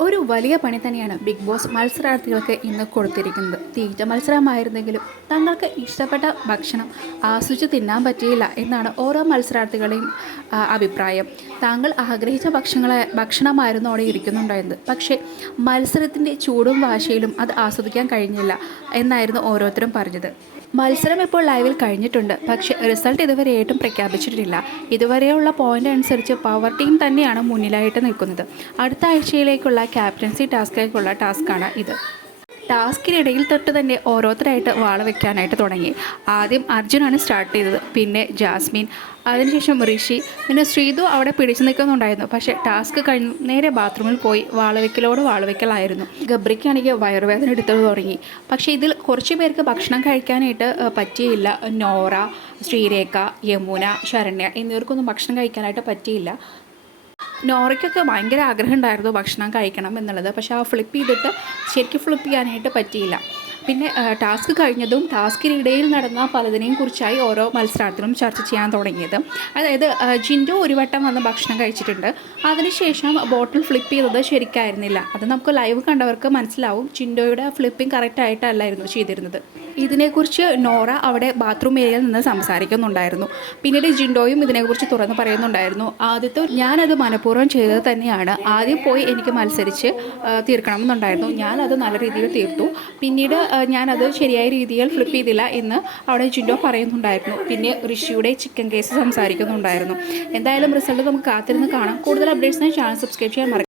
ഒരു വലിയ പണി തന്നെയാണ് ബിഗ് ബോസ് മത്സരാർത്ഥികൾക്ക് ഇന്ന് കൊടുത്തിരിക്കുന്നത്. തീറ്റ മത്സരമായിരുന്നെങ്കിലും തങ്ങൾക്ക് ഇഷ്ടപ്പെട്ട ഭക്ഷണം ആസ്വദിച്ച് തിന്നാൻ പറ്റിയില്ല എന്നാണ് ഓരോ മത്സരാർത്ഥികളുടെയും ആ, അഭിപ്രായം. താങ്കൾ ആഗ്രഹിച്ച ഭക്ഷണങ്ങളെ ഭക്ഷണമായിരുന്നു അവിടെ ഇരിക്കുന്നുണ്ടായിരുന്നത്. പക്ഷേ മത്സരത്തിന്റെ ചൂടും വാശിയിലും അത് ആസ്വദിക്കാൻ കഴിഞ്ഞില്ല എന്നായിരുന്നു ഓരോരുത്തരും പറഞ്ഞത്. മത്സരം ഇപ്പോൾ ലൈവിൽ കഴിഞ്ഞിട്ടുണ്ട്. പക്ഷേ റിസൾട്ട് ഇതുവരെയായിട്ടും പ്രഖ്യാപിച്ചിട്ടില്ല. ഇതുവരെയുള്ള പോയിന്റ് അനുസരിച്ച് പവർ ടീം തന്നെയാണ് മുന്നിലായിട്ട് നിൽക്കുന്നത്. അടുത്ത ആഴ്ചയിലേക്കുള്ള ക്യാപ്റ്റൻസി ടാസ്കിലേക്കുള്ള ടാസ്ക്കാണ് ഇത്. ടാസ്കിനിടയിൽ തൊട്ട് തന്നെ ഓരോരുത്തരായിട്ട് വാള വെക്കാനായിട്ട് തുടങ്ങി. ആദ്യം അർജുനാണ് സ്റ്റാർട്ട് ചെയ്തത് പിന്നെ ജാസ്മിൻ അതിനുശേഷം ഋഷി പിന്നെ ശ്രീതു അവിടെ പിടിച്ചു നിൽക്കുന്നുണ്ടായിരുന്നു. പക്ഷേ ടാസ്ക് കഴിഞ്ഞു നേരെ ബാത്റൂമിൽ പോയി വാളവെക്കലോട് വാളവെക്കലായിരുന്നു ഗബ്രിക്കാണെങ്കിൽ വയറുവേദന എടുത്തത് തുടങ്ങി. പക്ഷേ ഇതിൽ കുറച്ച് പേർക്ക് ഭക്ഷണം കഴിക്കാനായിട്ട് പറ്റിയില്ല. നോറ ശ്രീരേഖ യമുന ശരണ്യ എന്നിവർക്കൊന്നും ഭക്ഷണം കഴിക്കാനായിട്ട് പറ്റിയില്ല. നോറയ്ക്കൊക്കെ ഭയങ്കര ആഗ്രഹം ഉണ്ടായിരുന്നു ഭക്ഷണം കഴിക്കണം എന്നുള്ളത്. പക്ഷേ ആ ഫ്ലിപ്പ് ചെയ്തിട്ട് ശരിക്കും ഫ്ലിപ്പ് ചെയ്യാനായിട്ട് പറ്റിയില്ല. പിന്നെ ടാസ്ക് കഴിഞ്ഞതും ടാസ്കിനിടയിൽ നടന്ന പലതിനെയും കുറിച്ചായി ഓരോ മത്സരാർത്ഥികളും ചർച്ച ചെയ്യാൻ തുടങ്ങിയത്. അതായത് ജിൻഡോ ഒരു വട്ടം വന്ന് ഭക്ഷണം കഴിച്ചിട്ടുണ്ട്. അതിനുശേഷം ബോട്ടിൽ ഫ്ലിപ്പ് ചെയ്തത് ശരിക്കായിരുന്നില്ല. അത് നമുക്ക് ലൈവ് കണ്ടവർക്ക് മനസ്സിലാവും. ജിൻഡോയുടെ ഫ്ലിപ്പിംഗ് കറക്റ്റായിട്ടല്ലായിരുന്നു ചെയ്തിരുന്നത്. ഇതിനെക്കുറിച്ച് നോറ അവിടെ ബാത്റൂം ഏരിയയിൽ നിന്ന് സംസാരിക്കുന്നുണ്ടായിരുന്നു. പിന്നീട് ജിൻഡോയും ഇതിനെക്കുറിച്ച് തുറന്ന് പറയുന്നുണ്ടായിരുന്നു. ആദ്യത്തെ ഞാനത് മനഃപൂർവം ചെയ്തത് തന്നെയാണ്. ആദ്യം പോയി എനിക്ക് മത്സരിച്ച് തീർക്കണമെന്നുണ്ടായിരുന്നു. ഞാനത് നല്ല രീതിയിൽ തീർത്തു. പിന്നീട് ഞാനത് ശരിയായ രീതിയിൽ ഫ്ലിപ്പ് ചെയ്തില്ല എന്ന് അവിടെ ജിൻഡോ പറയുന്നുണ്ടായിരുന്നു. പിന്നെ ഋഷിയുടെ ചിക്കൻ കേസ് സംസാരിക്കുന്നുണ്ടായിരുന്നു. എന്തായാലും റിസൾട്ട് നമുക്ക് കാത്തിരുന്ന് കാണാം. കൂടുതൽ അപ്ഡേറ്റ്സിനായി ചാനൽ സബ്സ്ക്രൈബ് ചെയ്യാൻ മറക്കരുത്.